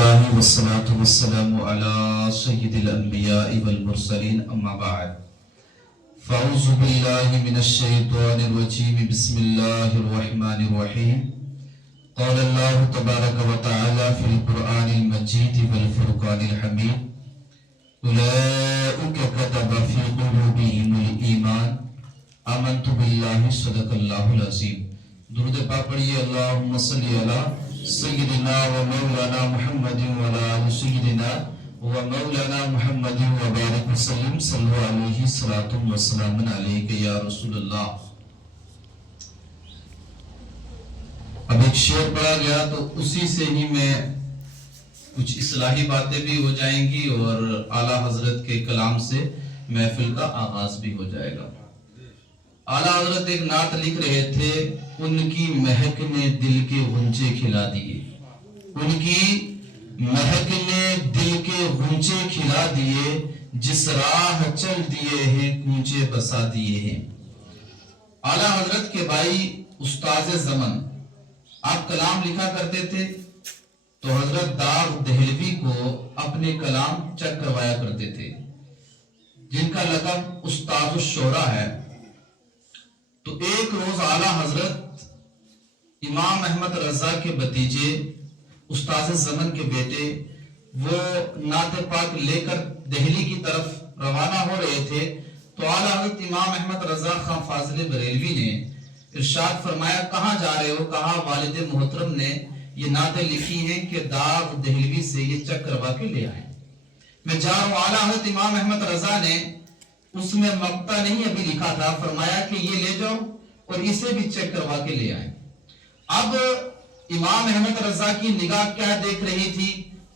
لله والصلاة والسلام على سيد الأنبياء والمرسلين أما بعد فأعوذ بالله من الشيطان الرجيم بسم الله الرحمن الرحيم قال الله تبارك وتعالى في القرآن المجيد والفرقان الحميد أولئك كتب في قلوبهم الإيمان آمنت بالله صدق الله العظيم درود پاک پڑھیے اللہم صلی علی سیدنا و مولانا محمد و علی سیدنا و مولانا محمد و بارک وسلم صلی علیہ الصلوۃ والسلام علیک یا رسول اللہ۔ اب ایک شعر پڑھا گیا تو اسی سے ہی میں کچھ اصلاحی باتیں بھی ہو جائیں گی اور اعلیٰ حضرت کے کلام سے محفل کا آغاز بھی ہو جائے گا۔ اعلیٰ حضرت ایک نعت لکھ رہے تھے، ان کی مہک نے دل کے غنچے کھلا دیے، ان کی مہک نے دل کے غنچے کھلا دیے، جس راہ چل دیے ہیں کوچے بسا دیے ہیں۔ اعلیٰ حضرت کے بھائی استاذ زمن آپ کلام لکھا کرتے تھے تو حضرت داغ دہلوی کو اپنے کلام چیک کروایا کرتے تھے، جن کا لقب استاذ الشعراء ہے۔ تو ایک روز اعلیٰ حضرت امام احمد رضا کے بھتیجے استاذ زمن کے بیٹے وہ نعت پاک لے کر دہلی کی طرف روانہ ہو رہے تھے تو اعلیٰ حضرت امام احمد رضا خان فاضل بریلوی نے ارشاد فرمایا، کہاں جا رہے ہو؟ کہا والد محترم نے یہ نعتیں لکھی ہیں کہ داغ دہلوی سے یہ چیک کروا کے لے آئیں، میں جا رہا ہوں۔ اعلیٰ حضرت امام احمد رضا نے اس میں مقطع نہیں ابھی لکھا تھا، فرمایا کہ یہ لے جاؤ اور اسے بھی چیک کروا کے لے آئیں۔ اب امام احمد رضا کی نگاہ کیا دیکھ رہی تھی،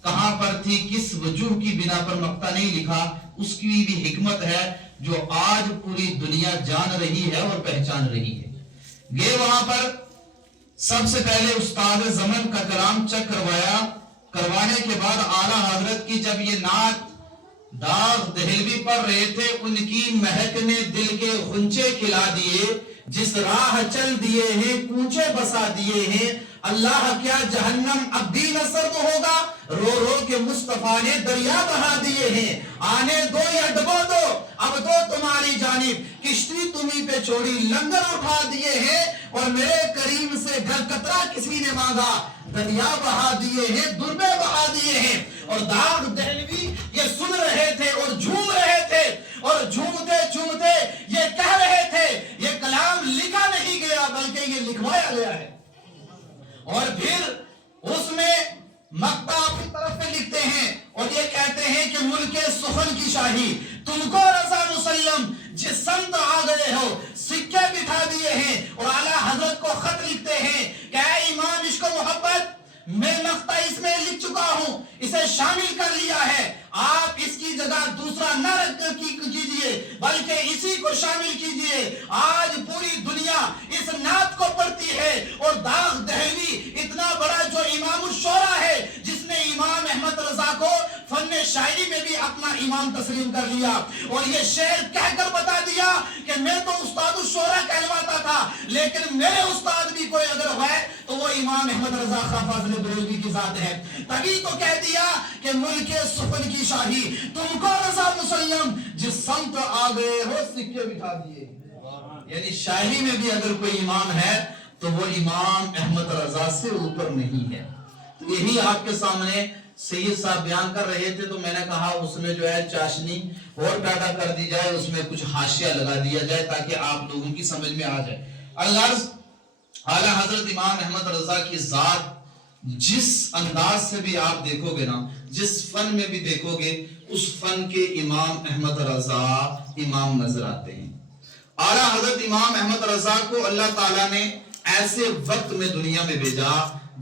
کہاں پر تھی، کس وجوہ کی بنا پر مقطع نہیں لکھا، اس کی بھی حکمت ہے جو آج پوری دنیا جان رہی ہے اور پہچان رہی ہے۔ گئے وہاں پر سب سے پہلے استاد زمن کا کلام چیک کروایا، کروانے کے بعد اعلیٰ حضرت کی جب یہ نعت داغ دہلوی پڑھ رہے تھے، ان کی مہک نے دل کے غنچے کھلا دیے، جس راہ چل دیے ہیں کوچے بسا دیے ہیں۔ اللہ کیا جہنم اب بھی نہ سرد ہوگا، رو رو کے مصطفیٰ نے دریا بہا دیے ہیں۔ آنے دو یا ڈبو دو اب دو تمہاری جانب، کشتی تمہیں پہ چھوڑی لنگر اٹھا دیے ہیں، اور میرے کریم سے گھر قطرہ کسی نے مانگا، دریا بہا دیے ہیں، دربے بہا دیے ہیں۔ اور داغ دہلوی یہ سن رہے تھے اور جھوم رہے تھے، اور جھومتے جھومتے یہ کہہ رہے تھے یہ کلام لکھا نہیں گیا بلکہ یہ لکھوایا گیا ہے۔ اور پھر اس میں مقطع اپنی طرف سے لکھتے ہیں اور یہ کہتے ہیں کہ ملک سخن کی شاہی تم کو رضا مسلم، جس سمت آ گئے ہو سکے بٹھا دیے ہیں۔ اور اعلیٰ حضرت کو خط لکھتے ہیں کہ اے امام عشق و محبت، میں مقطع اس میں لکھ چکا ہوں، اسے شامل کر لیا ہے، آپ اس کی جگہ دوسرا نہ کیجئے بلکہ اسی کو شامل کیجئے۔ آج پوری دنیا اس نعت کو پڑھتی ہے، اور داغ دہلوی اتنا بڑا جو امام الشعراء ہے، جس نے امام احمد رضا کو فن شاعری میں بھی اپنا امام تسلیم کر لیا، اور یہ شعر کہہ کر بتا دیا کہ میں تو استاد الشعراء کہلواتا تھا، لیکن میرے استاد بھی کوئی اگر ہے تو وہ امام احمد رضا خان فاضل بریلوی کی ذات ہے۔ تبھی تو کہہ دیا کہ ملک سخن کی شاہی تم کو رضا مسلم، جس سمت آ گئے ہو سکے بٹھا دیے۔ یعنی شاعری میں بھی اگر کوئی امام ہے تو وہ امام احمد رضا سے اوپر نہیں ہے۔ یہی آپ کے سامنے سید صاحب بیان کر رہے تھے تو میں نے کہا اس میں جو ہے چاشنی اور پیدا کر دی جائے، اس میں کچھ حاشیہ لگا دیا جائے تاکہ آپ لوگوں کی سمجھ میں آ جائے۔ الغرض اعلیٰ حضرت امام احمد رضا کی ذات جس انداز سے بھی آپ دیکھو گے نا، جس فن میں بھی دیکھو گے، اس فن کے امام احمد رضا امام نظر آتے ہیں۔ اعلیٰ حضرت امام احمد رضا کو اللہ تعالیٰ نے ایسے وقت میں دنیا میں بھیجا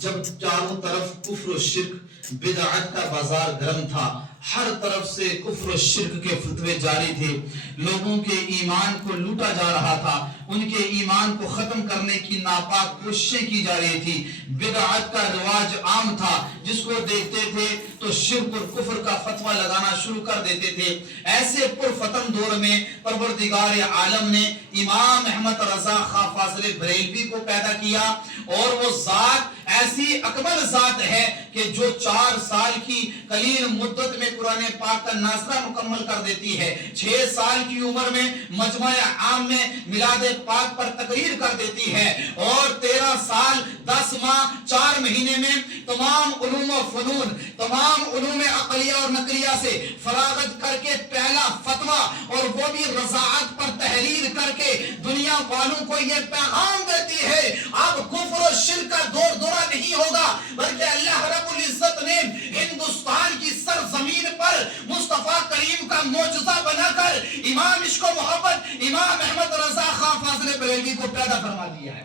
جب چاروں طرف کفر و شرک بدعت کا بازار گرم تھا، ہر طرف سے کفر و شرک کے فتوے جاری تھے، لوگوں کے ایمان کو لوٹا جا رہا تھا، ان کے ایمان کو ختم کرنے کی ناپاک کوششیں کی جا رہی تھی، بدعت کا رواج عام تھا، جس کو دیکھتے تھے تو شرک اور کفر کا فتوہ لگانا شروع کر دیتے تھے۔ ایسے پرفتن دور میں پروردگار عالم نے امام احمد رضا خان فاضل بریلوی کو پیدا کیا، اور وہ ذات ایسی اکبر ذات ہے کہ جو 4 سال کی قلیل مدت میں قرآن پاک کا ناظرہ مکمل کر دیتی ہے، 6 سال کی عمر میں مجمع عام میں میلاد پاک پر تقریر کر دیتی ہے، اور 13 سال 10 ماہ 4 مہینے میں تمام علوم و فنون، تمام علوم عقلیہ اور نقلیہ سے فراغت کر کے پہلا فتویٰ، اور وہ بھی رضاعت پر تحریر کر کے دنیا والوں کو یہ پیغام دیتی ہے اب کفر و شرک کا دور دورہ نہیں ہوگا، بلکہ اللہ رب العزت نے ہندوستان کی سرزمین پر مصطفیٰ کریم کا معجزہ بنا کر امام عشق و محبت امام احمد رضا خان فاضل بریلوی کو پیدا فرما دیا ہے۔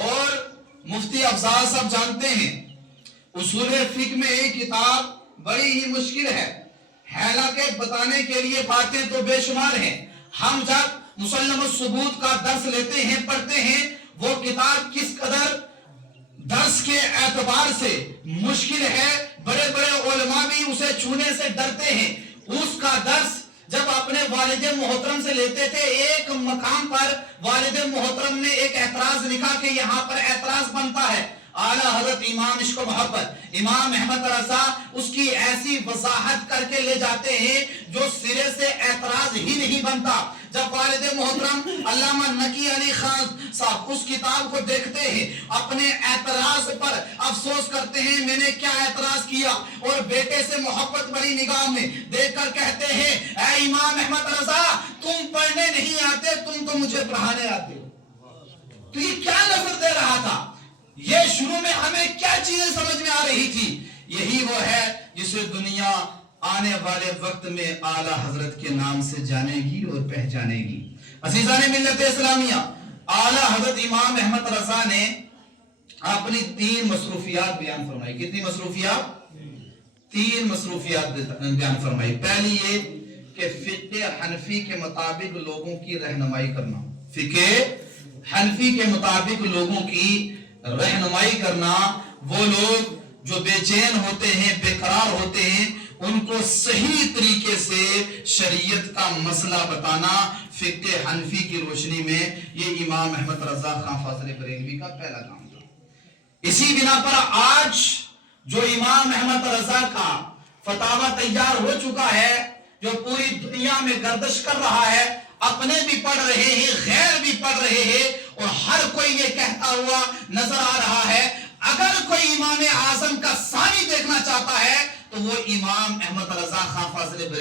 اور مفتی افضال صاحب جانتے ہیں اصول فقہ میں ایک کتاب بڑی ہی مشکل ہے، حالانکہ بتانے کے لیے باتیں تو بے شمار ہیں، ہم جب مسلم الثبوت کا درس لیتے ہیں پڑھتے ہیں وہ کتاب کس قدر درس کے اعتبار سے مشکل ہے، بڑے بڑے علماء بھی اسے چھونے سے ڈرتے ہیں۔ اس کا درس جب اپنے والد محترم سے لیتے تھے، ایک مقام پر والد محترم نے ایک اعتراض لکھا کہ یہاں پر اعتراض بنتا ہے، اعلیٰ حضرت امام عشق و محبت امام احمد رضا اس کی ایسی وضاحت کر کے لے جاتے ہیں جو سرے سے اعتراض ہی نہیں بنتا۔ جب والد محترم علامہ نقی علی خان صاحب اس کتاب کو دیکھتے ہیں، اپنے اعتراض پر افسوس کرتے ہیں میں نے کیا اعتراض کیا، اور بیٹے سے محبت بڑی نگاہ میں دیکھ کر کہتے ہیں اے امام احمد رضا تم پڑھنے نہیں آتے، تم تو مجھے پڑھانے آتے ہو۔ تو یہ کیا لفظ دے رہا تھا، یہ شروع میں ہمیں کیا چیزیں سمجھ میں آ رہی تھی، یہی وہ ہے جسے دنیا آنے والے وقت میں اعلیٰ حضرت کے نام سے جانے گی اور پہچانے گی۔ عزیزان ملت اسلامیہ، اعلیٰ حضرت امام احمد رضا نے اپنی 3 مصروفیات بیان فرمائی۔ کتنی مصروفیات؟ 3 مصروفیات بیان فرمائی۔ پہلی یہ کہ فقہ حنفی کے مطابق لوگوں کی رہنمائی کرنا، فقہ حنفی کے مطابق لوگوں کی رہنمائی کرنا، وہ لوگ جو بے چین ہوتے ہیں، بے قرار ہوتے ہیں، ان کو صحیح طریقے سے شریعت کا مسئلہ بتانا فقہ حنفی کی روشنی میں یہ امام احمد رضا خان فاضل بریلوی کا پہلا کام تھا۔ اسی بنا پر آج جو امام احمد رضا کا فتاوی تیار ہو چکا ہے، جو پوری دنیا میں گردش کر رہا ہے، اپنے بھی پڑھ رہے ہیں، غیر بھی پڑھ رہے ہیں، اور ہر کوئی یہ کہتا ہوا نظر آ رہا ہے اگر کوئی امام اعظم کا ثانی دیکھنا چاہتا ہے تو وہ امام احمد رضا خان فاضل